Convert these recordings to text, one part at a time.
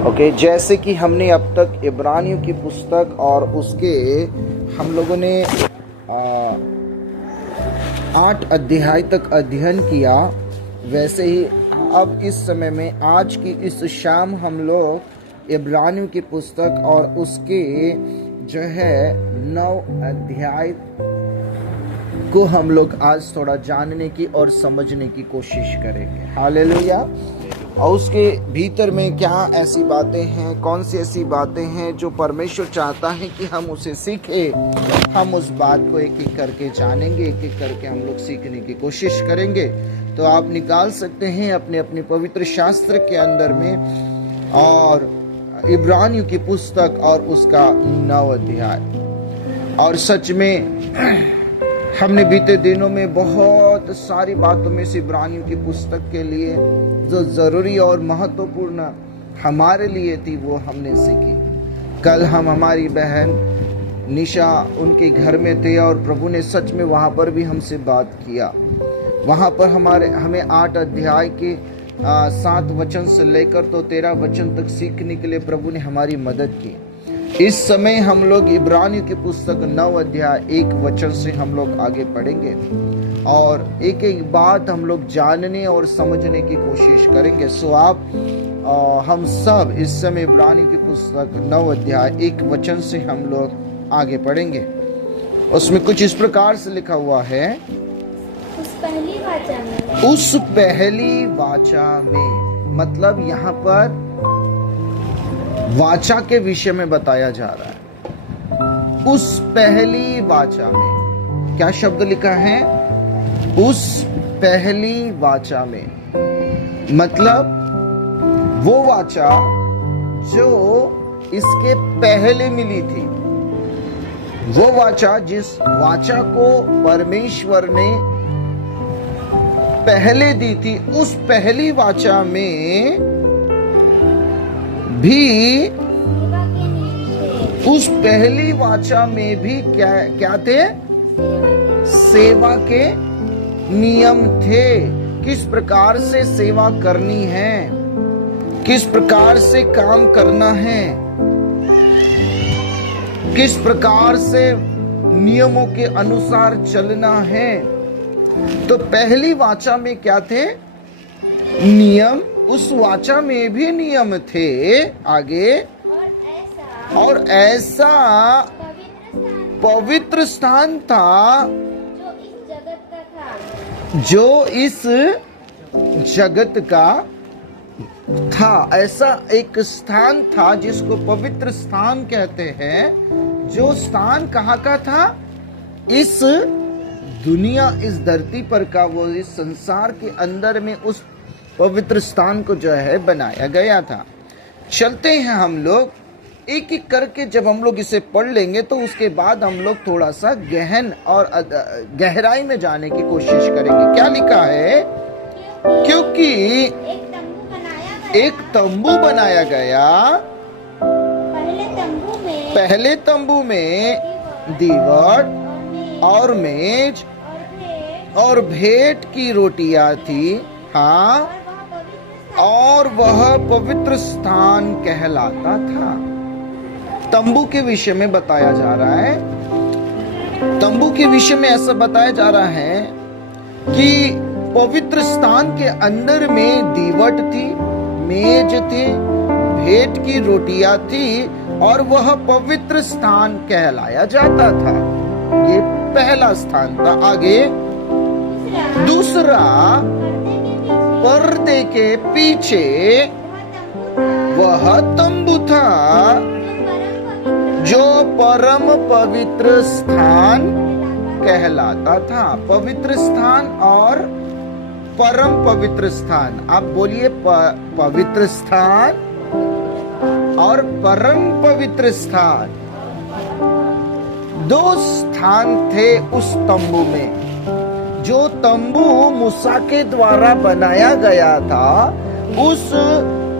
Okay, जैसे कि हमने अब तक इब्रानियों की पुस्तक और उसके हम लोगों ने 8 अध्याय तक अध्ययन किया, वैसे ही अब इस समय में आज की इस शाम हम लोग इब्रानियों की पुस्तक और उसके जो है 9 अध्याय को हम लोग आज थोड़ा जानने की और समझने की कोशिश करेंगे। हालेलुया। और उसके भीतर में क्या ऐसी बातें हैं, कौन सी ऐसी बातें हैं जो परमेश्वर चाहता है कि हम उसे सीखें। हम उस बात को एक एक करके जानेंगे, एक एक करके हम लोग सीखने की कोशिश करेंगे। तो आप निकाल सकते हैं अपने अपने पवित्र शास्त्र के अंदर में और इब्रानियों की पुस्तक और उसका 9 अध्याय। और सच में हमने बीते दिनों में बहुत सारी बातों में से इब्रानियों की पुस्तक के लिए जो जरूरी और महत्वपूर्ण हमारे लिए थी वो हमने सीखी। कल हम हमारी बहन निशा उनके घर में थे और प्रभु ने सच में वहां पर भी हमसे बात किया। वहां पर हमें 8 अध्याय के 7 वचन से लेकर तो 13 वचन तक सीखने के लिए प्रभु ने हमारी मदद की। इस समय हम लोग इब्रानियों की पुस्तक 9 अध्याय 1 वचन से हम लोग आगे पढ़ेंगे और एक एक बात हम लोग जानने और समझने की कोशिश करेंगे। सो आप हम सब इस समय इब्रानियों की पुस्तक 9 अध्याय 1 वचन से हम लोग आगे पढ़ेंगे। उसमें कुछ इस प्रकार से लिखा हुआ है, उस पहली वाचा में मतलब यहाँ पर वाचा के विषय में बताया जा रहा है। उस पहली वाचा में क्या शब्द लिखा है? उस पहली वाचा में मतलब वो वाचा जो इसके पहले मिली थी, वो वाचा जिस वाचा को परमेश्वर ने पहले दी थी, उस पहली वाचा में भी, उस पहली वाचा में भी क्या थे? सेवा के नियम थे। किस प्रकार से सेवा करनी है, किस प्रकार से काम करना है, किस प्रकार से नियमों के अनुसार चलना है। तो पहली वाचा में क्या थे? नियम। उस वाचा में भी नियम थे। आगे, और ऐसा पवित्र स्थान था जो इस जगत का था। ऐसा एक स्थान था जिसको पवित्र स्थान कहते हैं। जो स्थान कहाँ का था? इस दुनिया, इस धरती पर का, वो इस संसार के अंदर में उस पवित्र स्थान को जो है बनाया गया था। चलते हैं हम लोग एक एक करके। जब हम लोग इसे पढ़ लेंगे तो उसके बाद हम लोग थोड़ा सा गहन और गहराई में जाने की कोशिश करेंगे। क्या लिखा है? क्योंकि एक तंबू बनाया गया, पहले तंबू में दीवट और मेज और भेंट की रोटियां थी। हाँ, और वह पवित्र स्थान कहलाता था। तंबू के विषय में बताया जा रहा है। तंबू के विषय में ऐसा बताया जा रहा है कि पवित्र स्थान के अंदर में दीवट थी, मेज थे, भेंट की रोटियां थी और वह पवित्र स्थान कहलाया जाता था। ये पहला स्थान था। आगे, दूसरा, पर्दे के पीछे वह तंबू था जो परम पवित्र स्थान कहलाता था। पवित्र स्थान और परम पवित्र स्थान। आप बोलिए, पवित्र स्थान और परम पवित्र स्थान, 2 स्थान थे उस तंबू में। जो तंबू मूसा के द्वारा बनाया गया था, उस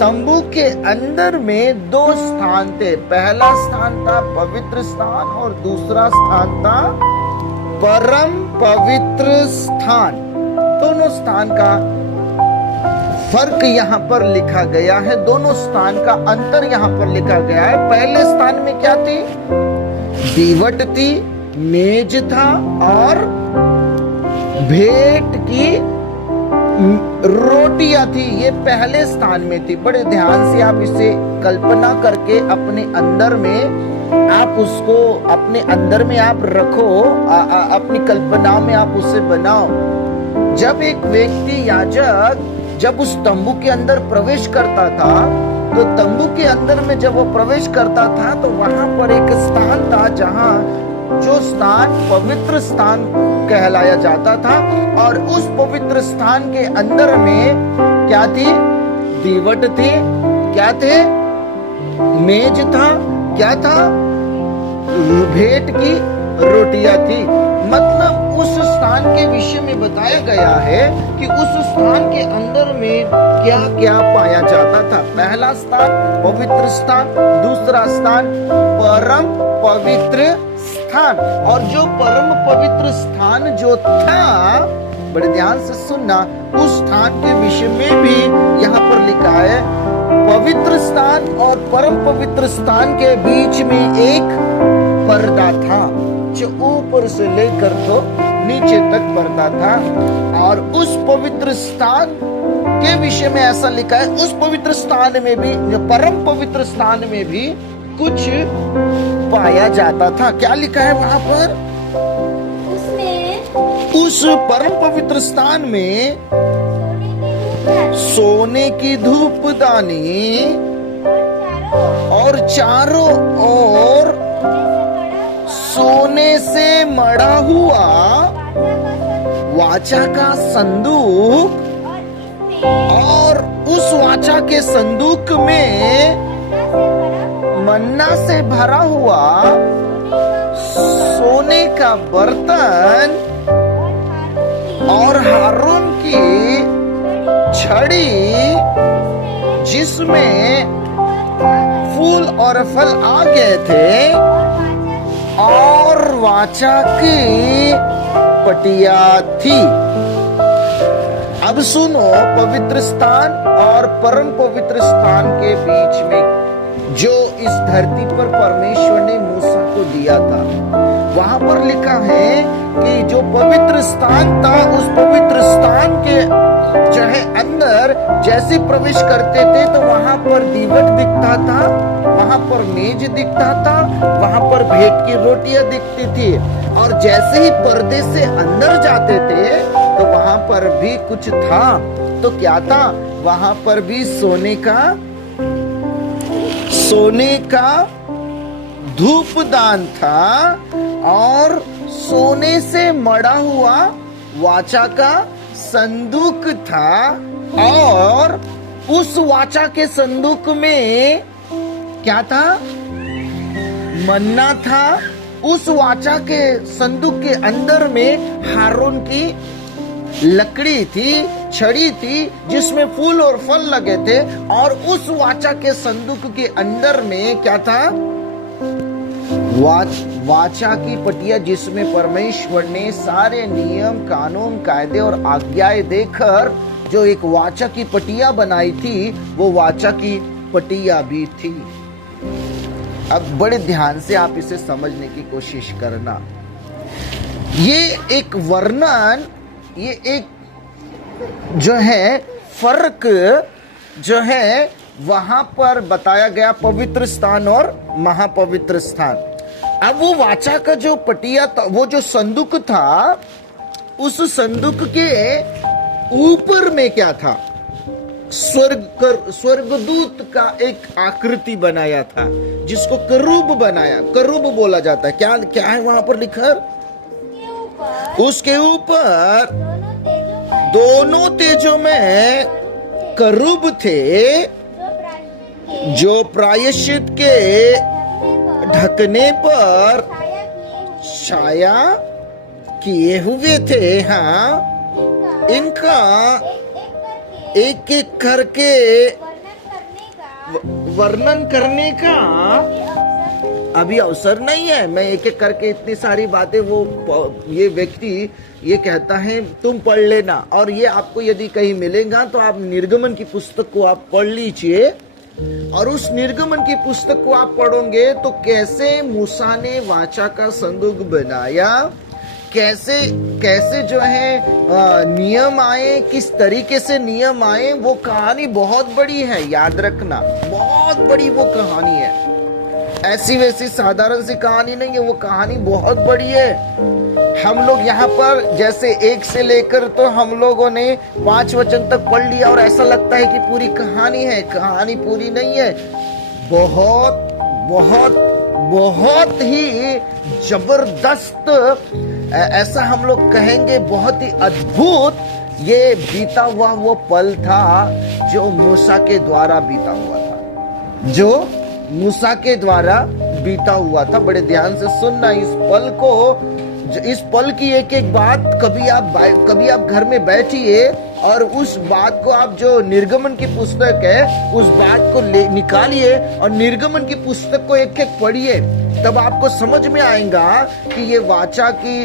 तंबू के अंदर में 2 स्थान थे। पहला स्थान था पवित्र स्थान और दूसरा स्थान था परम पवित्र स्थान। दोनों स्थान का फर्क यहाँ पर लिखा गया है, दोनों स्थान का अंतर यहाँ पर लिखा गया है। पहले स्थान में क्या थी? दीवट थी, मेज था और भेंट की रोटियां थी। ये पहले स्थान में थी। बड़े ध्यान से आप इसे कल्पना करके अपने अंदर में आप उसको अपने अंदर में आप रखो, अपनी कल्पना में आप उसे बनाओ। जब एक व्यक्ति याजक जब उस तंबू के अंदर प्रवेश करता था, तो तंबू के अंदर में जब वो प्रवेश करता था तो वहां पर एक स्थान था, जहां जो स्थान पवित्र स्थान कहलाया जाता था। और उस पवित्र स्थान के अंदर में क्या थी? दीवट थी, क्या थे? मेज था, क्या था? भेंट की रोटियां थी। मतलब उस स्थान के विषय में बताया गया है कि उस स्थान के अंदर में क्या क्या पाया जाता था। पहला स्थान पवित्र स्थान, दूसरा स्थान परम पवित्र स्थान। और जो परम पवित्र स्थान जो था, बड़े ध्यान से सुनना, उस स्थान के विषय में भी यहाँ पर लिखा है। पवित्र स्थान और परम पवित्र स्थान के बीच में एक पर्दा था, जो ऊपर से लेकर तो नीचे तक पर्दा था। और उस पवित्र स्थान के विषय में ऐसा लिखा है, उस पवित्र स्थान में भी, परम पवित्र स्थान में भी कुछ पाया जाता था। क्या लिखा है वहां पर? उस परम पवित्र स्थान में सोने की धूपदानी और चारों ओर सोने से मढ़ा हुआ वाचा का संदूक, और उस वाचा के संदूक में मन्ना से भरा हुआ सोने का बर्तन और हारून की छड़ी, जिसमें फूल और फल आ गए थे, और वाचा की पटिया थी। अब सुनो, पवित्र स्थान और परम पवित्र स्थान के बीच में जो इस धरती पर परमेश्वर ने मूसा को दिया था, वहां पर लिखा है कि जो पवित्र स्थान था, उस पवित्र स्थान के जो है अंदर जैसे प्रवेश करते थे तो वहां पर दीवट दिखता था, वहां पर मेज दिखता था, वहां पर भेंट की रोटियां दिखती थी। और जैसे ही पर्दे से अंदर जाते थे तो वहां पर भी कुछ था। तो क्या था? वहां पर भी सोने का धूपदान था, और सोने से मढ़ा हुआ वाचा का संदूक था। और उस वाचा के संदूक में क्या था? मन्ना था। उस वाचा के संदूक के अंदर में हारून की लकड़ी थी, छड़ी थी, जिसमें फूल और फल लगे थे। और उस वाचा के संदूक के अंदर में क्या था? वाचा की पटिया, जिसमें परमेश्वर ने सारे नियम, कानून, कायदे और आज्ञाएं देकर जो एक वाचा की पटिया बनाई थी, वो वाचा की पटिया भी थी। अब बड़े ध्यान से आप इसे समझने की कोशिश करना। ये एक वर्णन, ये एक जो है फर्क जो है वहां पर बताया गया, पवित्र स्थान और महापवित्र स्थान। अब वो वाचा का जो पटिया था, वो जो संदूक था, उस संदूक के ऊपर में क्या था? स्वर्गदूत का एक आकृति बनाया था, जिसको करूब बनाया, करूब बोला जाता है। क्या क्या है वहां पर लिखा? उसके ऊपर दोनों तेजों में करूब थे, जो प्रायश्चित के ढकने पर छाया किए हुए थे। हाँ, इनका एक एक करके वर्णन करने का अभी अवसर नहीं है। मैं एक एक करके इतनी सारी बातें ये व्यक्ति ये कहता है तुम पढ़ लेना, और ये आपको यदि कहीं मिलेगा तो आप निर्गमन की पुस्तक को आप पढ़ लीजिए, और उस निर्गमन की पुस्तक को आप पढ़ोगे तो कैसे मूसा ने वाचा का संदूक बनाया, कैसे कैसे जो है नियम आए, किस तरीके से नियम आए, वो कहानी बहुत बड़ी है, याद रखना, बहुत बड़ी वो कहानी है। ऐसी वैसी साधारण सी कहानी नहीं है, वो कहानी बहुत बड़ी है। हम लोग यहाँ पर जैसे 1 से लेकर तो हम लोगों ने 5 वचन तक पढ़ लिया और ऐसा लगता है कि पूरी कहानी है। कहानी पूरी नहीं है, बहुत बहुत बहुत ही जबरदस्त, ऐसा हम लोग कहेंगे बहुत ही अद्भुत ये बीता हुआ वो पल था जो मूसा के द्वारा बीता हुआ था, जो मूसा के द्वारा बीता हुआ था। बड़े ध्यान से सुनना इस पल को, इस पल की एक एक बात। कभी आप घर में बैठिए और उस बात को आप जो निर्गमन की पुस्तक है उस बात को निकालिए और निर्गमन की पुस्तक को एक एक पढ़िए, तब आपको समझ में आएगा कि ये वाचा की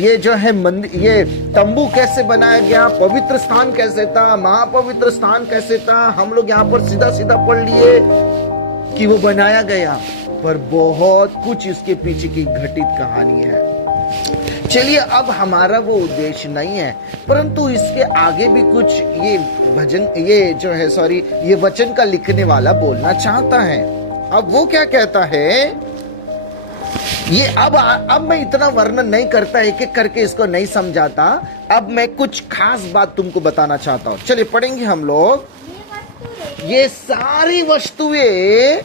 ये जो है मंदिर, ये तंबू कैसे बनाया गया, पवित्र स्थान कैसे था, महापवित्र स्थान कैसे था। हम लोग यहाँ पर सीधा सीधा पढ़ लिए कि वो बनाया गया, पर बहुत कुछ इसके पीछे की घटित कहानी है। चलिए, अब हमारा वो उद्देश्य नहीं है, परंतु इसके आगे भी कुछ ये वचन का लिखने वाला बोलना चाहता है। अब वो क्या कहता है, ये अब मैं इतना वर्णन नहीं करता, एक एक करके इसको नहीं समझाता। अब मैं कुछ खास बात तुमको बताना चाहता हूँ। चलिए पढ़ेंगे हम लोग। ये सारी वस्तुएं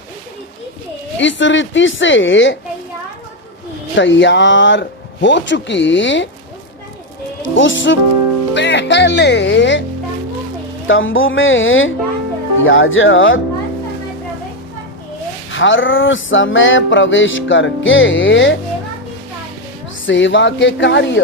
इस रीति से तैयार हो चुकी उस पहले तंबू में याजक हर समय प्रवेश करके सेवा के कार्य।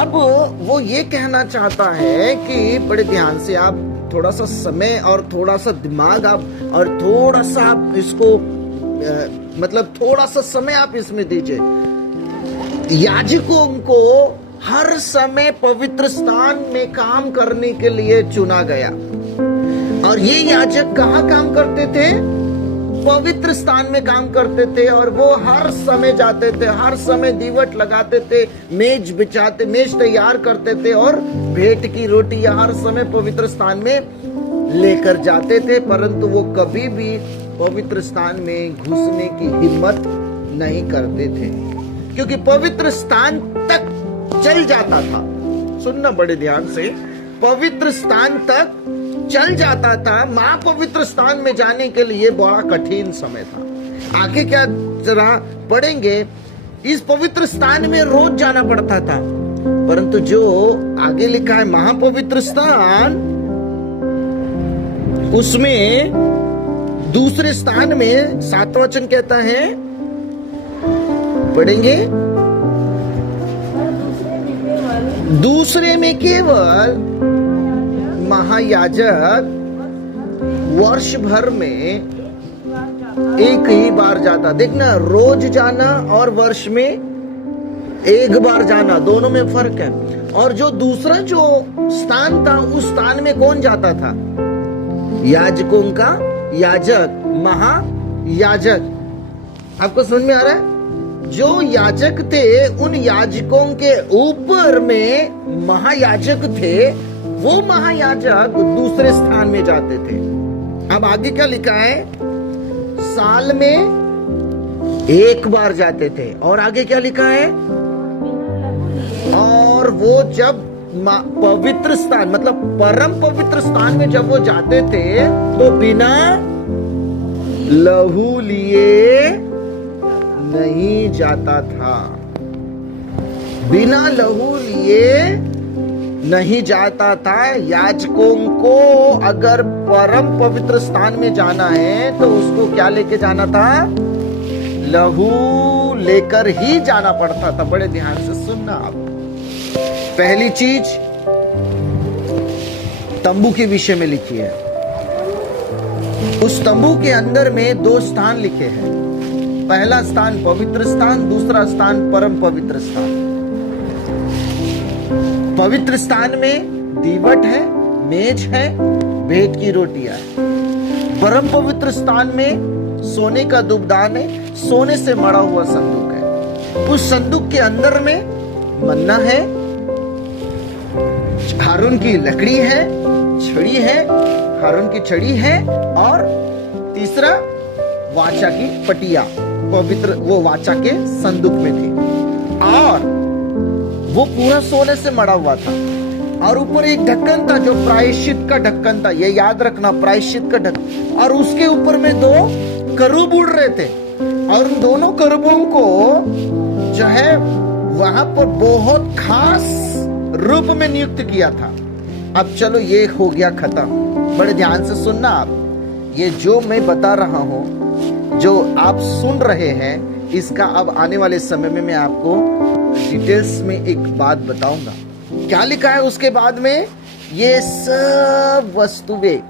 अब वो ये कहना चाहता है कि बड़े ध्यान से आप थोड़ा सा समय और थोड़ा सा दिमाग आप और थोड़ा सा आप इसको मतलब थोड़ा सा समय आप इसमें दीजिए। याजकों को हर समय पवित्र स्थान में काम करने के लिए चुना गया, और ये याजक कहाँ काम करते थे? पवित्र स्थान में काम करते थे, और वो हर समय जाते थे, हर समय दीवट लगाते थे, मेज बिछाते, मेज तैयार करते थे, और भेंट की रोटी हर समय पवित्र स्थान में लेकर जाते थे। परंतु वो कभी भी पवित्र स्थान में घुसने की हिम्मत नहीं करते थे, क्योंकि पवित्र स्थान तक चल जाता था। सुनना बड़े ध्यान से, पवित्र स्थान तक चल जाता था। महापवित्र स्थान में जाने के लिए बड़ा कठिन समय था। आगे क्या जरा पढ़ेंगे, इस पवित्र स्थान में रोज जाना पड़ता था, परंतु जो आगे लिखा है महापवित्र स्थान, उसमें दूसरे स्थान में 7वां वचन कहता है, पढ़ेंगे, दूसरे में केवल महायाजक वर्ष भर में एक ही बार जाता। देखना, रोज जाना और वर्ष में एक बार जाना, दोनों में फर्क है। और जो दूसरा जो स्थान था, उस स्थान में कौन जाता था? याजकों का याजक, महायाजक। आपको समझ में आ रहा है? जो याजक थे, उन याजकों के ऊपर में महायाजक थे, वो महायाजक दूसरे स्थान में जाते थे। अब आगे क्या लिखा है? साल में एक बार जाते थे। और आगे क्या लिखा है? और वो जब पवित्र स्थान मतलब परम पवित्र स्थान में जब वो जाते थे तो बिना लहू लिए नहीं जाता था। बिना लहू लिए नहीं जाता था। याजकों को अगर परम पवित्र स्थान में जाना है तो उसको क्या लेके जाना था? लहू लेकर ही जाना पड़ता था। बड़े ध्यान से सुनना आप। पहली चीज तंबू के विषय में लिखी है। उस तंबू के अंदर में 2 स्थान लिखे हैं। पहला स्थान पवित्र स्थान, दूसरा स्थान परम पवित्र स्थान। पवित्र स्थान में दीवट है, मेज है, भेंट की रोटियां है। परम पवित्र स्थान में सोने का धूपदान है, सोने से मड़ा हुआ संदूक है। उस संदूक के अंदर में मन्ना है, हारून की लकड़ी है, छड़ी है, हारून की छड़ी है, और तीसरा वाचा की पटिया पवित्र वो वाचा के संदूक में थी, और वो पूरा सोने से मड़ा हुआ था। और ऊपर एक ढक्कन था जो प्रायश्चित का ढक्कन था, ये याद रखना, प्रायश्चित का ढक्कन। और उसके ऊपर में 2 करूब उड़ रहे थे, और उन दोनों करूबों को जो है वहां पर बहुत खास रूप में नियुक्त किया था। अब चलो ये हो गया खत्म। बड़े ध्यान से सुनना आप, ये जो मैं बता रहा हूं, जो आप सुन रहे हैं, इसका अब आने वाले समय में मैं आपको डिटेल्स में एक बात बताऊंगा। क्या लिखा है उसके बाद में? ये सब वस्तुएं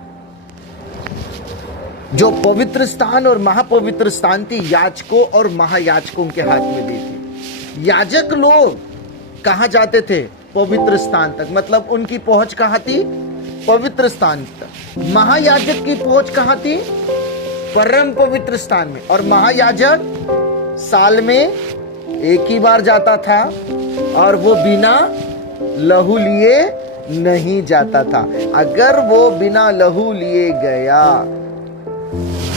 जो पवित्र स्थान और महापवित्र स्थान थी, याजकों और महायाजकों के हाथ में दी थी। याजक लोग कहां जाते थे? पवित्र स्थान तक, मतलब उनकी पहुंच कहां थी? पवित्र स्थान तक। महायाजक की पहुंच कहां थी? परम पवित्र स्थान में। और महायाजक साल में एक ही बार जाता था, और वो बिना लहू लिए नहीं जाता था। अगर वो बिना लहू लिए गया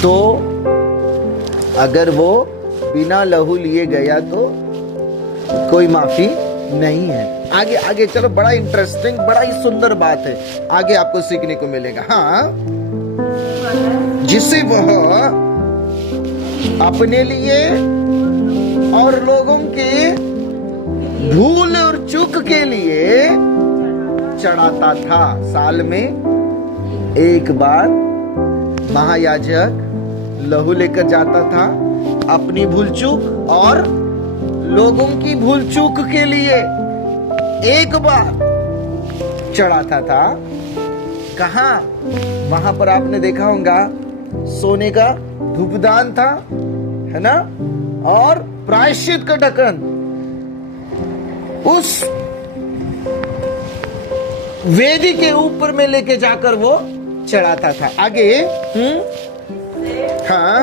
तो, अगर वो बिना लहू लिए गया तो कोई माफी नहीं है। आगे आगे चलो, बड़ा इंटरेस्टिंग, बड़ा ही सुंदर बात है, आगे आपको सीखने को मिलेगा। हाँ, जिसे वह अपने लिए और लोगों के भूल और चूक के लिए चढ़ाता था। साल में एक बार महायाजक लहू लेकर जाता था, अपनी भूल चूक और लोगों की भूल चूक के लिए एक बार चढ़ाता था। कहां? वहां पर आपने देखा होगा सोने का धूपदान था, है ना, और प्रायश्चित का ढक्कन उस वेदी के ऊपर में लेके जाकर वो चढ़ाता था। आगे हाँ,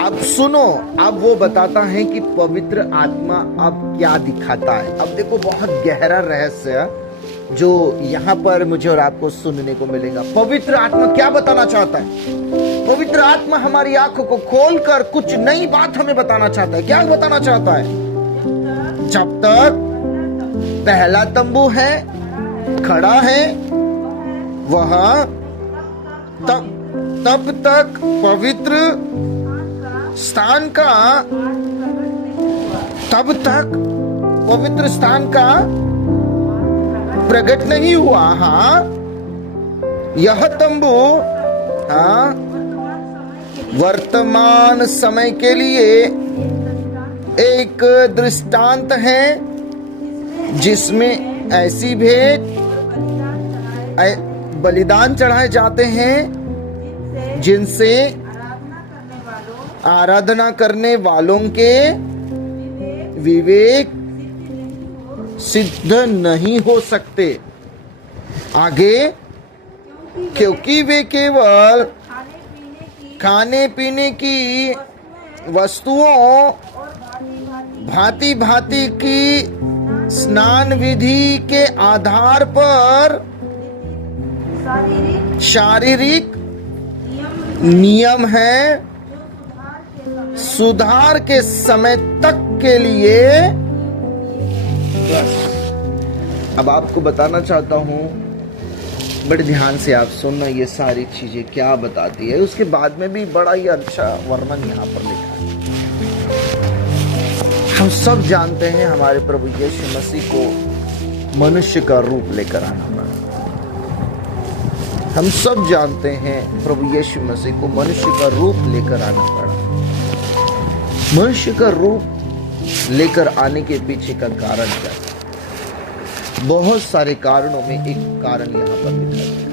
अब सुनो, अब वो बताता है कि पवित्र आत्मा अब क्या दिखाता है। अब देखो, बहुत गहरा रहस्य जो यहाँ पर मुझे और आपको सुनने को मिलेगा। पवित्र आत्मा क्या बताना चाहता है? पवित्र आत्मा हमारी आंखों को खोलकर कुछ नई बात हमें बताना चाहता है। क्या बताना चाहता है? जब तक पहला तंबू है, खड़ा है, वह तब तक पवित्र स्थान का, तब तक पवित्र स्थान का प्रकट नहीं हुआ। हाँ, यह तंबू हाँ वर्तमान समय के लिए एक दृष्टांत है, जिसमें ऐसी भेंट बलिदान चढ़ाए जाते हैं जिनसे आराधना करने वालों के विवेक सिद्ध नहीं हो सकते। आगे, क्योंकि वे केवल खाने पीने की वस्तुओं, भांति भांति की स्नान विधि के आधार पर शारीरिक नियम है, सुधार के समय तक के लिए। अब आपको बताना चाहता हूं, बड़े ध्यान से आप सुनना, ये सारी चीजें क्या बताती है। उसके बाद में भी बड़ा ही अच्छा वर्णन यहाँ पर लिखा है। हम सब जानते हैं हमारे प्रभु यीशु मसीह को मनुष्य का रूप लेकर आना पड़ा। हम सब जानते हैं प्रभु यीशु मसीह को मनुष्य का रूप लेकर आना पड़ा। मनुष्य का रूप लेकर आने के पीछे का कारण क्या है? बहुत सारे कारणों में एक कारण यहां पर लिखा गया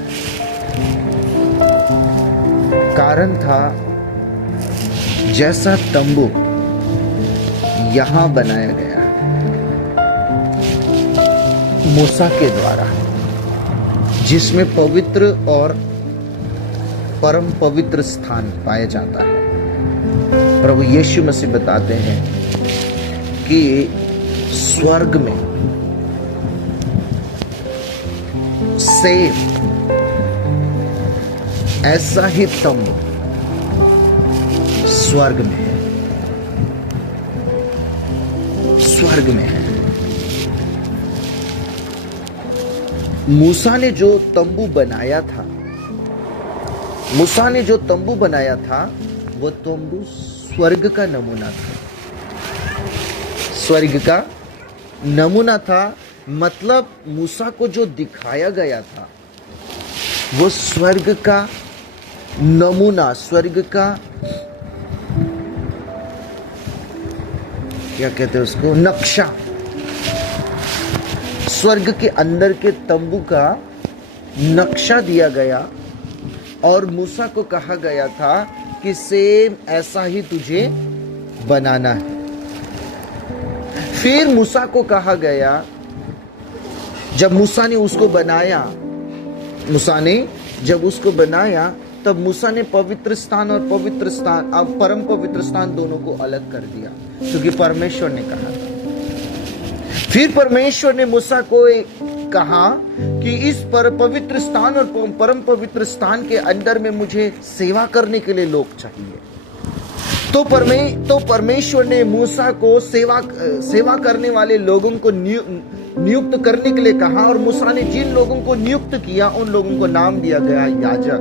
है। कारण था, जैसा तंबू यहां बनाया गया मूसा के द्वारा, जिसमें पवित्र और परम पवित्र स्थान पाया जाता है। प्रभु यीशु मसीह बताते हैं कि स्वर्ग में सेम ऐसा ही तंबू स्वर्ग में है, स्वर्ग में है। मूसा ने जो तंबू बनाया था, मूसा ने जो तंबू बनाया था, वो तंबू स्वर्ग का नमूना था। स्वर्ग का नमूना था, मतलब मूसा को जो दिखाया गया था वो स्वर्ग का नमूना, स्वर्ग का क्या कहते हैं उसको, नक्शा, स्वर्ग के अंदर के तंबू का नक्शा दिया गया और मूसा को कहा गया था कि सेम ऐसा ही तुझे बनाना है। फिर मूसा को कहा गया, जब मूसा ने उसको बनाया, मूसा ने जब उसको बनाया, तब मूसा ने पवित्र स्थान और पवित्र स्थान, अब परम पवित्र स्थान दोनों को अलग कर दिया, क्योंकि परमेश्वर ने कहा था। फिर परमेश्वर ने मूसा को कहा कि इस पर पवित्र स्थान और परम पवित्र स्थान के अंदर में मुझे सेवा करने के लिए लोग चाहिए। तो परमेश्वर ने मूसा को सेवा करने वाले लोगों को नियुक्त करने के लिए कहा, और मूसा ने जिन लोगों को नियुक्त किया उन लोगों को नाम दिया गया याजक।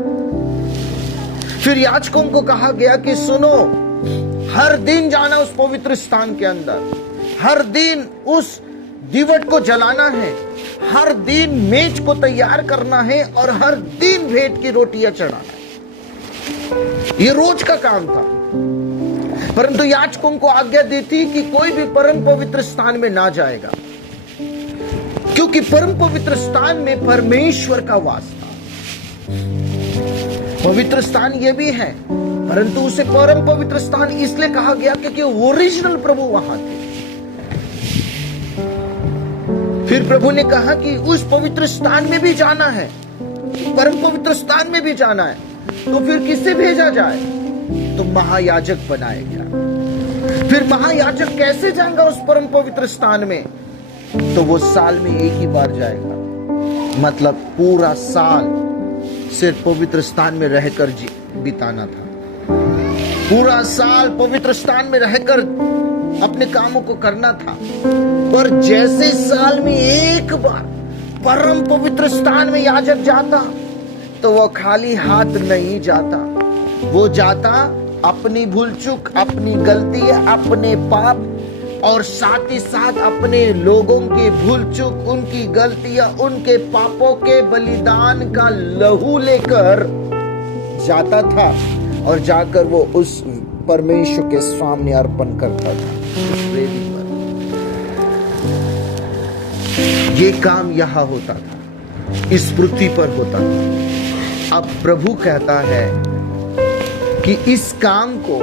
फिर याजकों को कहा गया कि सुनो, हर दिन जाना उस पवित्र स्थान के अंदर, हर दिन उस दीवट को जलाना है, हर दिन मेज को तैयार करना है और हर दिन भेंट की रोटियां चढ़ाना है। यह रोज का काम था। परंतु याजकों को आज्ञा दी थी कि कोई भी परम पवित्र स्थान में ना जाएगा, क्योंकि परम पवित्र स्थान में परमेश्वर का वास था। पवित्र स्थान यह भी है, परंतु उसे परम पवित्र स्थान इसलिए कहा गया क्योंकि ओरिजिनल प्रभु वहां थे। फिर प्रभु ने कहा कि उस पवित्र स्थान में भी जाना है, परम पवित्र स्थान में भी जाना है, तो फिर किससे भेजा जाए? तो महायाजक बनाया गया। फिर महायाजक कैसे जाएगा उस परम पवित्र स्थान में? तो वो साल में एक ही बार जाएगा, मतलब पूरा साल सिर्फ पवित्र स्थान में रहकर बिताना था। पूरा साल पवित्र स्थान में रहकर अपने कामों को करना था। पर जैसे साल में एक बार परम पवित्र स्थान में याजक जाता, तो वो खाली हाथ नहीं जाता, वो जाता अपनी भूल चूक, अपनी गलती, अपने पाप और साथ ही साथ अपने लोगों की भूल चूक, उनकी गलतियां, उनके पापों के बलिदान का लहू लेकर जाता था और जाकर वो उस परमेश्वर के सामने अर्पण करता था। ये काम यहां होता था, इस पृथ्वी पर होता था। अब प्रभु कहता है कि इस काम को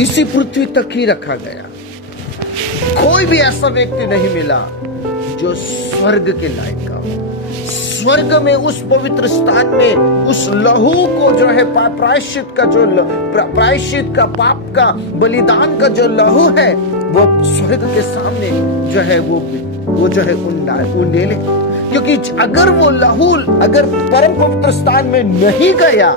इसी पृथ्वी तक ही रखा गया। कोई भी ऐसा व्यक्ति नहीं मिला जो स्वर्ग के लायक का हो। स्वर्ग में उस पवित्र स्थान में उस लहू को जो है प्रायश्चित का पाप का बलिदान का जो लहू है, वो स्वर्ग के सामने जो है वो जो है ले ले। क्योंकि अगर वो लहू अगर परम पवित्र स्थान में नहीं गया,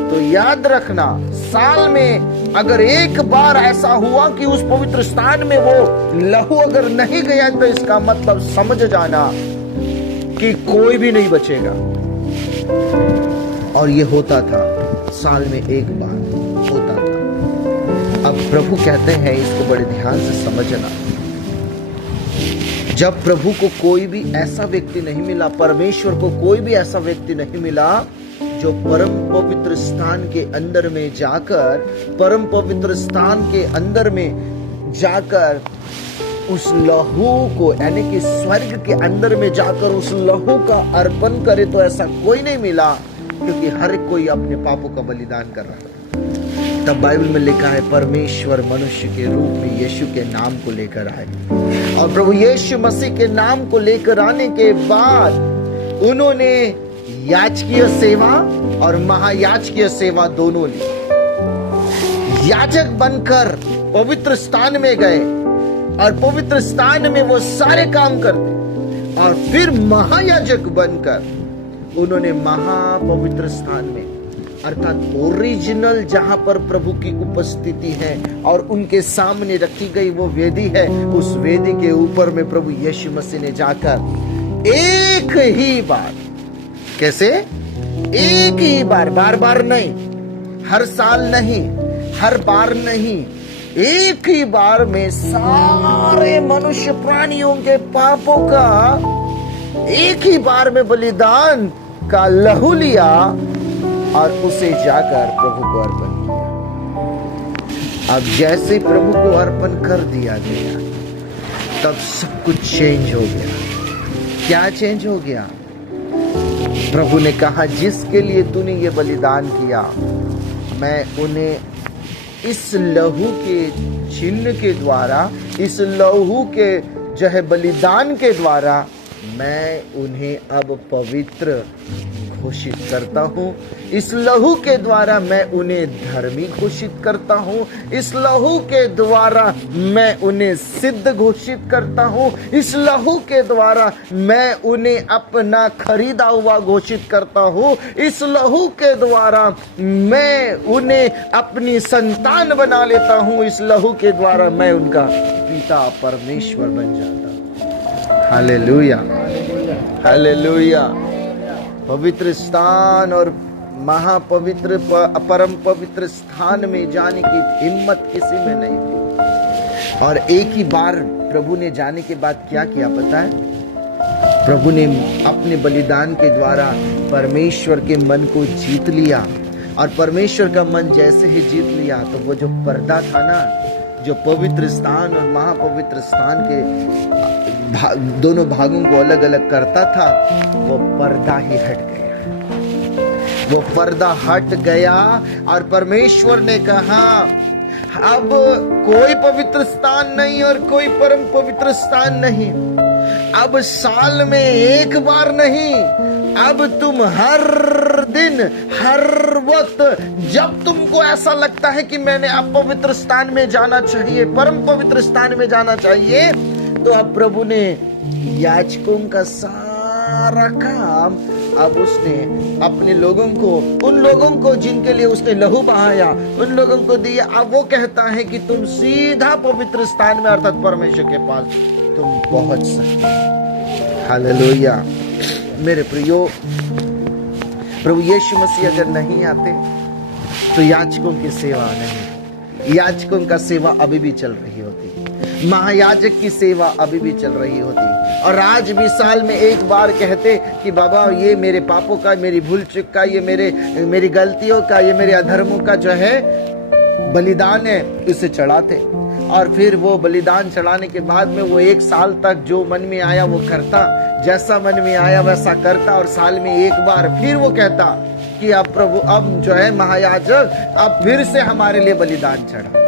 तो याद रखना, साल में अगर एक बार ऐसा हुआ कि उस पवित्र स्थान में वो लहू अगर नहीं गया, तो इसका मतलब समझ जाना कि कोई भी नहीं बचेगा। और ये होता था, साल में एक बार होता था। अब प्रभु कहते हैं, इसको बड़े ध्यान से समझना, जब प्रभु को कोई भी ऐसा व्यक्ति नहीं मिला, परमेश्वर को कोई भी ऐसा व्यक्ति नहीं मिला जो परम पवित्र स्थान के अंदर में जाकर, परम पवित्र स्थान के अंदर में जाकर उस लहू को यानी कि स्वर्ग के अंदर में जाकर उस लहू का अर्पण करे तो ऐसा कोई नहीं मिला, क्योंकि हर कोई अपने पापों का बलिदान कर रहा है। तब बाइबल में लिखा है परमेश्वर मनुष्य के रूप में यीशु के नाम को लेकर आए, और प्रभु यीशु मसीह के नाम को लेकर आने के बाद उन्होंने याजकीय सेवा और महायाजकीय सेवा दोनों ली। याजक बनकर पवित्र स्थान में गए और पवित्र स्थान में वो सारे काम करते, और फिर महायाजक बनकर उन्होंने महापवित्र स्थान में अर्थात ओरिजिनल जहां पर प्रभु की उपस्थिति है और उनके सामने रखी गई वो वेदी है, उस वेदी के ऊपर में प्रभु यीशु मसीह ने जाकर एक ही बार, कैसे एक ही बार, बार बार नहीं, हर साल नहीं, हर बार नहीं, एक ही बार में सारे मनुष्य प्राणियों के पापों का एक ही बार में बलिदान का लहू लिया और उसे जाकर प्रभु को अर्पण किया। अब जैसे प्रभु को अर्पण कर दिया गया तब सब कुछ चेंज हो गया। क्या चेंज हो गया? प्रभु ने कहा जिसके लिए तूने ये बलिदान किया, मैं उन्हें इस लहू के चिन्ह के द्वारा, इस लहू के जो है बलिदान के द्वारा मैं उन्हें अब पवित्र घोषित करता हूँ। इस लहू के द्वारा मैं उन्हें धर्मी घोषित करता हूँ। इस लहू के द्वारा मैं उन्हें सिद्ध घोषित करता हूँ। इस लहू के द्वारा मैं उन्हें अपना खरीदा हुआ घोषित करता हूँ। इस लहू के द्वारा मैं उन्हें अपनी संतान बना लेता हूँ। इस लहू के द्वारा मैं उनका पिता परमेश्वर बन जाता हूँ। Hallelujah, hallelujah. पवित्र स्थान और महापवित्र परम पवित्र स्थान में जाने की हिम्मत किसी में नहीं थी। और एक ही बार प्रभु ने जाने के बाद क्या किया पता है? प्रभु ने अपने बलिदान के द्वारा परमेश्वर के मन को जीत लिया, और परमेश्वर का मन जैसे ही जीत लिया तो वो जो पर्दा था ना, जो पवित्र स्थान और महापवित्र स्थान के दोनों भागों को अलग अलग करता था, वो पर्दा ही हट गया। वो पर्दा हट गया और परमेश्वर ने कहा अब कोई पवित्र स्थान नहीं और कोई परम पवित्र स्थान नहीं। अब साल में एक बार नहीं, अब तुम हर दिन, हर वक्त, जब तुमको ऐसा लगता है कि मैंने अब पवित्र स्थान में जाना चाहिए, परम पवित्र स्थान में जाना चाहिए, तो अब प्रभु ने याजकों का सारा काम अब उसने अपने लोगों को, उन लोगों को जिनके लिए उसने लहू बहाया, उन लोगों को दिया। अब वो कहता है कि तुम सीधा पवित्र स्थान में अर्थात परमेश्वर के पास तुम पहुंच सकते। हालेलुया। मेरे प्रियो, प्रभु यीशु मसीह अगर नहीं आते तो याजकों की सेवा नहीं, याजकों का सेवा अभी भी चल रही होती, महायाजक की सेवा अभी भी चल रही होती, और आज भी साल में एक बार कहते कि बाबा ये मेरे पापों का, मेरी भूल चूक का, ये मेरी गलतियों का, ये मेरे अधर्मों का जो है बलिदान है, उसे चढ़ाते। और फिर वो बलिदान चढ़ाने के बाद में वो एक साल तक जो मन में आया वो करता, जैसा मन में आया वैसा करता, और साल में एक बार फिर वो कहता कि अब प्रभु, अब जो है महायाजक, अब फिर से हमारे लिए बलिदान चढ़ा।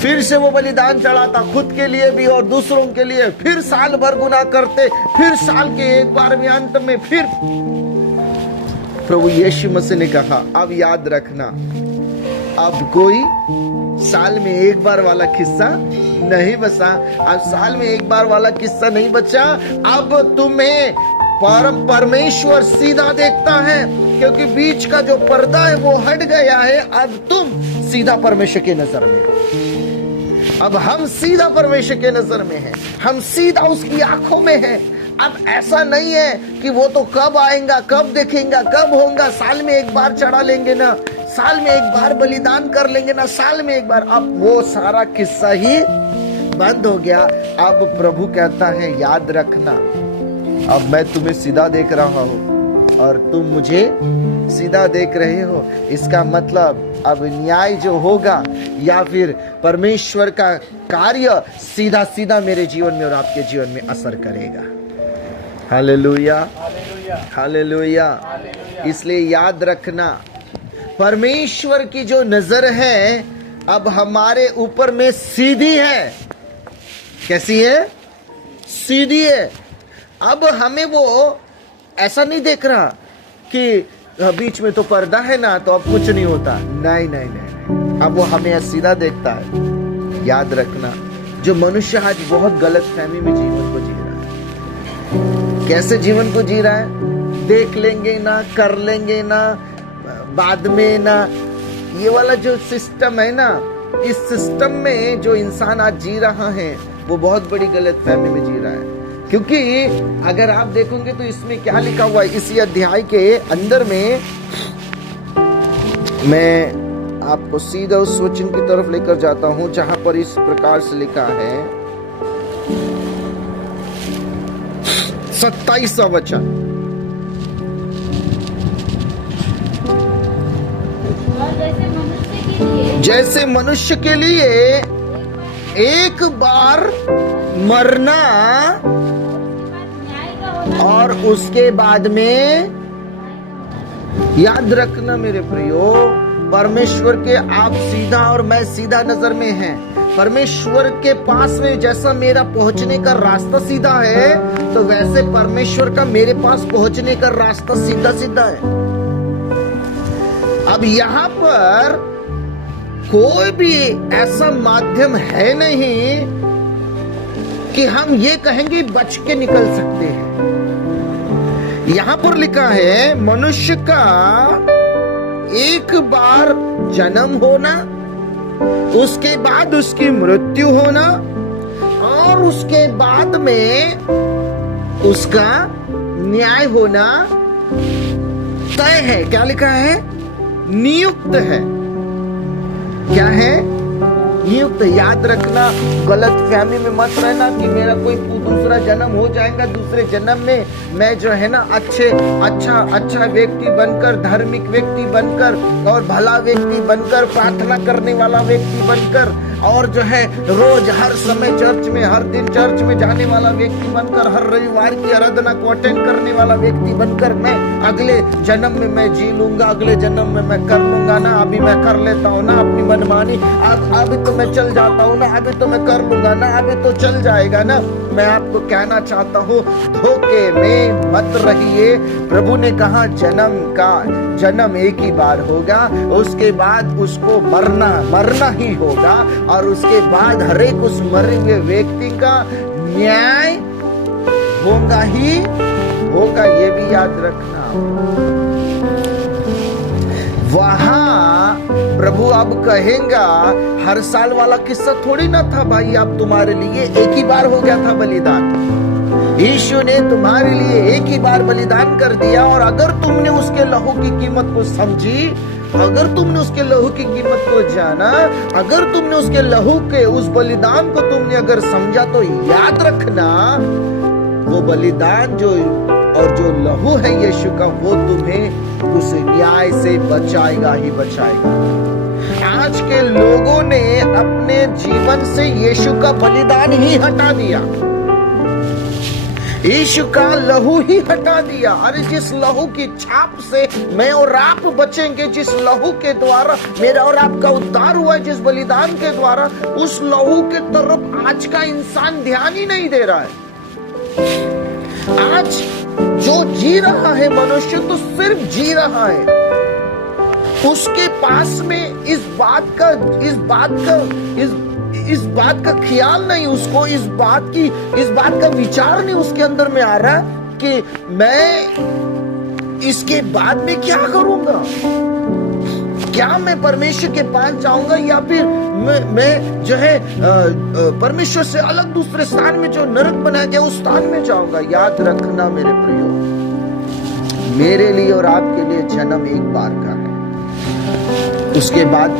फिर से वो बलिदान चढ़ाता, खुद के लिए भी और दूसरों के लिए। फिर साल भर गुनाह करते, फिर साल के एक बार में अंत में फिर प्रभु यीशु मसीह ने कहा अब याद रखना, अब कोई साल में एक बार वाला किस्सा नहीं बचा। अब साल में एक बार वाला किस्सा नहीं बचा। अब तुम्हें परमेश्वर सीधा देखता है, क्योंकि बीच का जो पर्दा है वो हट गया है। अब तुम सीधा परमेश्वर के नजर में हो। अब हम सीधा परमेश्वर के नजर में हैं, हम सीधा उसकी आंखों में हैं। अब ऐसा नहीं है कि वो तो कब आएगा, कब देखेगा, कब होगा, साल में एक बार चढ़ा लेंगे ना, साल में एक बार बलिदान कर लेंगे ना, साल में एक बार। अब वो सारा किस्सा ही बंद हो गया। अब प्रभु कहता है याद रखना, अब मैं तुम्हें सीधा देख रहा हूं, और तुम मुझे सीधा देख रहे हो। इसका मतलब अब न्याय जो होगा या फिर परमेश्वर का कार्य सीधा सीधा मेरे जीवन में और आपके जीवन में असर करेगा। Hallelujah, hallelujah. इसलिए याद रखना, परमेश्वर की जो नजर है अब हमारे ऊपर में सीधी है। कैसी है? सीधी है। अब हमें वो ऐसा नहीं देख रहा कि बीच में तो पर्दा है ना, तो अब कुछ नहीं होता। नहीं नहीं नहीं, अब वो हमें सीधा देखता है। याद रखना, जो मनुष्य आज बहुत गलत फहमी में जीवन को जी रहा है। कैसे जीवन को जी रहा है? देख लेंगे ना, कर लेंगे ना, बाद में ना, ये वाला जो सिस्टम है ना, इस सिस्टम में जो इंसान आज जी रहा है वो बहुत बड़ी गलत फहमी में जी रहा है। क्योंकि अगर आप देखोगे तो इसमें क्या लिखा हुआ है, इसी अध्याय के अंदर में, मैं आपको सीधा उस वचन की तरफ लेकर जाता हूं जहां पर इस प्रकार से लिखा है, 27वां वचन। जैसे मनुष्य के लिए एक बार मरना और उसके बाद में, याद रखना मेरे प्रियो, परमेश्वर के आप सीधा और मैं सीधा नजर में हैं। परमेश्वर के पास में जैसा मेरा पहुंचने का रास्ता सीधा है, तो वैसे परमेश्वर का मेरे पास पहुंचने का रास्ता सीधा सीधा है। अब यहाँ पर कोई भी ऐसा माध्यम है नहीं कि हम ये कहेंगे बच के निकल सकते हैं। यहां पर लिखा है, मनुष्य का एक बार जन्म होना, उसके बाद उसकी मृत्यु होना, और उसके बाद में उसका न्याय होना तय है। क्या लिखा है? नियुक्त है। क्या है? नियुक्त। याद रखना, गलत फहमी में मत रहना कि मेरा कोई दूसरा जन्म हो जाएगा, दूसरे जन्म में मैं जो है ना अच्छा व्यक्ति बनकर, धार्मिक व्यक्ति बनकर और भला व्यक्ति बनकर, प्रार्थना करने वाला व्यक्ति बनकर, और जो है रोज हर समय चर्च में, हर दिन चर्च में जाने वाला व्यक्ति बनकर, हर रविवार की आराधना को अटेंड करने वाला व्यक्ति बनकर मैं अगले जन्म में मैं जी लूंगा, अगले जन्म में मैं कर लूंगा ना, अभी मैं कर लेता हूँ ना अपनी मनमानी, अभी तो मैं चल जाता हूँ ना, अभी तो मैं कर लूंगा ना, अभी तो चल जाएगा ना। मैं आपको कहना चाहता हूँ, धोखे में मत रहिए। प्रभु ने कहा जन्म एक ही बार होगा, उसके बाद उसको मरना ही होगा, और उसके बाद हरेक उस मरे हुए व्यक्ति का न्याय होगा ही होगा। ये भी याद रखना। वहां प्रभु अब कहेगा, हर साल वाला किस्सा थोड़ी ना था भाई, अब तुम्हारे लिए एक ही बार हो गया था बलिदान। यीशु ने तुम्हारे लिए एक ही बार बलिदान कर दिया, और अगर तुमने उसके लहू की कीमत को समझी, अगर तुमने उसके लहू की कीमत को जाना, अगर तुमने उसके लहू के उस बलिदान को तुमने अगर समझा, तो याद रखना वो बलिदान और जो लहू है यीशु का, वो तुम्हें उस न्याय से बचाएगा ही बचाएगा। आज के लोगों ने अपने जीवन से यीशु का बलिदान ही हटा दिया, यीशु का लहू ही हटा दिया। अरे जिस लहू की छाप से मैं और आप बचेंगे, जिस लहू के द्वारा मेरा और आपका उद्धार हुआ है, जिस बलिदान के द्वारा, उस लहू के तरफ आज का इंसान ध्यान ही नहीं दे रहा है। आज जो जी रहा है मनुष्य, तो सिर्फ जी रहा है, उसके पास में इस बात का ख्याल नहीं, उसको इस बात का विचार नहीं उसके अंदर में आ रहा कि मैं इसके बाद में क्या करूंगा, क्या मैं परमेश्वर के पास जाऊंगा, या फिर मैं जो है परमेश्वर से अलग दूसरे स्थान में जो नरक बनाया गया उस स्थान में जाऊंगा। याद रखना मेरे प्रियो, मेरे लिए और आपके लिए जन्म एक बार का है, उसके बाद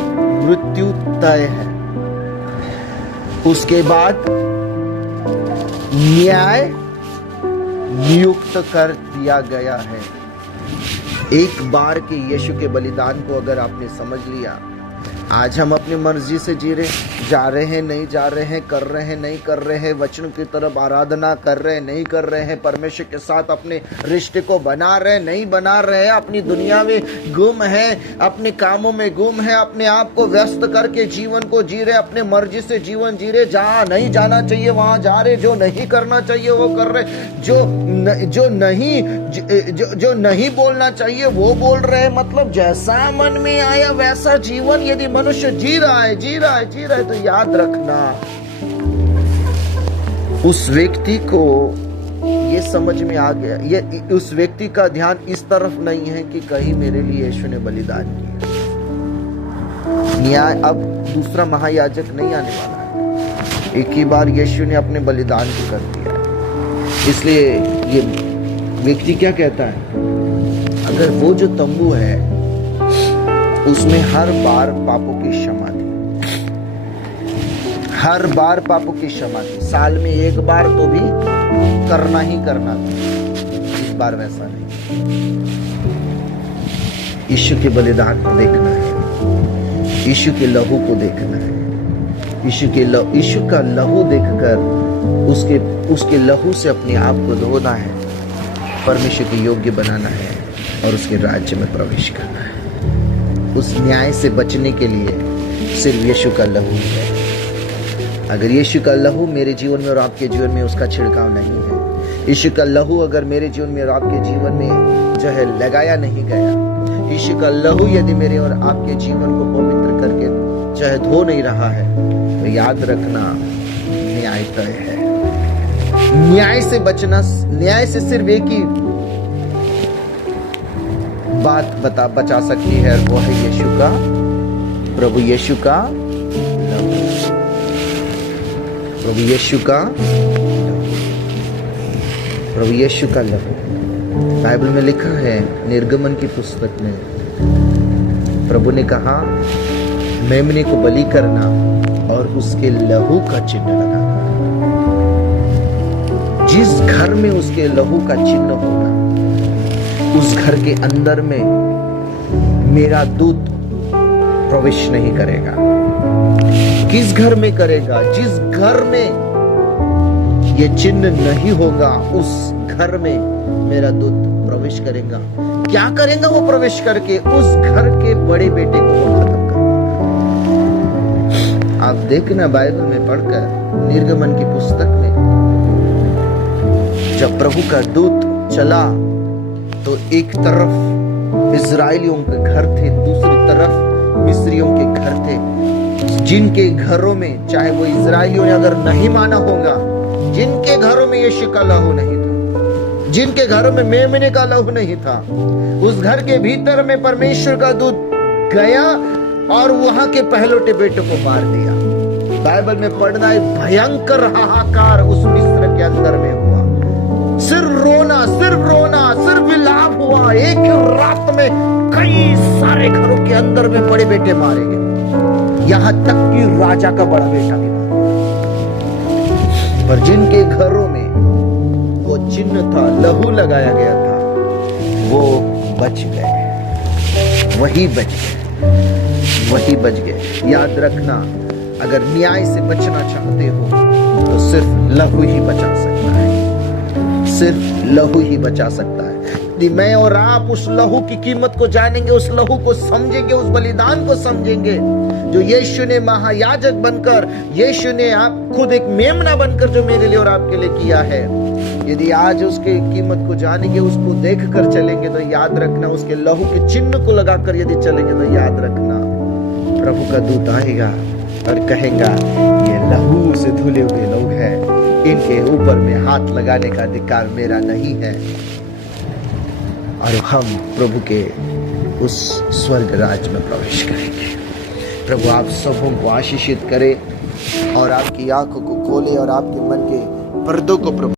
मृत्यु तय है, उसके बाद न्याय नियुक्त कर दिया गया है। एक बार के यीशु के बलिदान को अगर आपने समझ लिया, आज हम अपनी मर्जी से जी रहे, जा रहे हैं नहीं जा रहे हैं, कर रहे हैं नहीं कर रहे हैं, वचन की तरफ आराधना कर रहे हैं नहीं कर रहे हैं, परमेश्वर के साथ अपने रिश्ते को बना रहे नहीं बना रहे हैं, अपनी दुनिया में गुम है, अपने कामों में गुम है, अपने आप को व्यस्त करके जीवन को जी रहे, अपने मर्जी से जीवन जी रहे, जहाँ नहीं जाना चाहिए वहां जा रहे, जो नहीं करना चाहिए वो कर रहे, जो नहीं बोलना चाहिए वो बोल रहे हैं। मतलब जैसा मन में आया वैसा जीवन यदि मनुष्य जी रहा है तो याद रखना, उस व्यक्ति को ये समझ में आ गया, ये उस व्यक्ति का ध्यान इस तरफ नहीं है कि कहीं मेरे लिए यीशु ने बलिदान किया। न्याय अब दूसरा महायाजक नहीं आने वाला है, एक ही बार यीशु ने अपने बलिदान को कर दिया। इसलिए ये व्यक्ति क्या कहता है, अगर वो जो तंबू है उसमें हर बार पापों की क्षमा थी, हर बार पापों की क्षमा थी, साल में एक बार तो भी करना ही करना था, इस बार वैसा नहीं। यीशु के बलिदान को देखना है, यीशु के लहू को देखना है, यीशु का लहू देखकर उसके लहू से अपने आप को धोना है, परमेश्वर के योग्य बनाना है और उसके राज्य में प्रवेश करना है। उस न्याय से बचने के लिए सिर्फ यीशु का लहू है। अगर यीशु का लहू मेरे जीवन में और आपके जीवन में उसका छिड़काव नहीं है, यीशु का लहू अगर मेरे जीवन में और आपके जीवन में जो है लगाया नहीं गया, यीशु का लहू यदि मेरे और आपके जीवन को पवित्र करके चाहे धो नहीं रहा है, तो याद रखना न्याय तय है। न्याय से बचना, न्याय से सिर्फ एक ही बात बचा सकती है, वो है यीशु का, प्रभु यीशु का लहू, प्रभु यीशु का, प्रभु यीशु का लहू। बाइबल में लिखा है, निर्गमन की पुस्तक में प्रभु ने कहा, मेमने को बलि करना और उसके लहू का चिन्ह लगाना। जिस घर में उसके लहू का चिन्ह होगा, उस घर के अंदर में मेरा दूत प्रवेश नहीं करेगा। किस घर में करेगा? जिस घर में ये चिन्ह नहीं होगा, उस घर में मेरा दूत प्रवेश करेगा। क्या करेगा वो प्रवेश करके? उस घर के बड़े बेटे को वो खत्म कर देगा। आप देखना बाइबल में पढ़कर, निर्गमन की पुस्तक में जब प्रभु का दूत चला तो एक तरफ इजराइलियों के घर थे, दूसरी तरफ मिस्रियों के घर थे। जिनके घरों में, चाहे वो इजराइलियों ने अगर नहीं माना होगा, जिनके घरों में यीशु का लहू नहीं था, जिनके घरों में मेमने का लहू नहीं था, उस घर के भीतर में परमेश्वर का दूत गया और वहां के पहलोटे बेटों को मार दिया। बाइबल में पढ़ना है, भयंकर हाहाकार उस मिस्र के अंदर में हुआ। सिर्फ रोना, सिर्फ विलाप हुआ। एक रात में कई सारे घरों के अंदर में बड़े बेटे मारे गए, यहां तक कि राजा का बड़ा बेटा भी मारा। पर जिनके घरों में वो चिन्ह था, लहू लगाया गया था, वो बच गए, वही बच गए। याद रखना, अगर न्याय से बचना चाहते हो तो सिर्फ लहू ही बचा सकता है, सिर्फ लहू ही बचा सकता है। यदि मैं और आप उस लहू की कीमत को जानेंगे, उस लहू को समझेंगे, उस बलिदान को समझेंगे जो यीशु ने महायाजक बनकर, यीशु ने आप खुद एक मेमना बनकर जो मेरे लिए और आपके लिए किया है, यदि आज उसके कीमत को जानेंगे, उसको देख कर चलेंगे, तो याद रखना, उसके लहू के चिन्ह को लगाकर यदि चलेंगे तो याद रखना, प्रभु का दूत आएगा और कहेगा, ये लहू से धुले हुए लोग हैं, इनके ऊपर में हाथ लगाने का अधिकार मेरा नहीं है। और हम प्रभु के उस स्वर्ग राज्य में प्रवेश करेंगे। प्रभु आप सबों को आशीषित करे और आपकी आंखों को खोले और आपके मन के पर्दों को प्रभु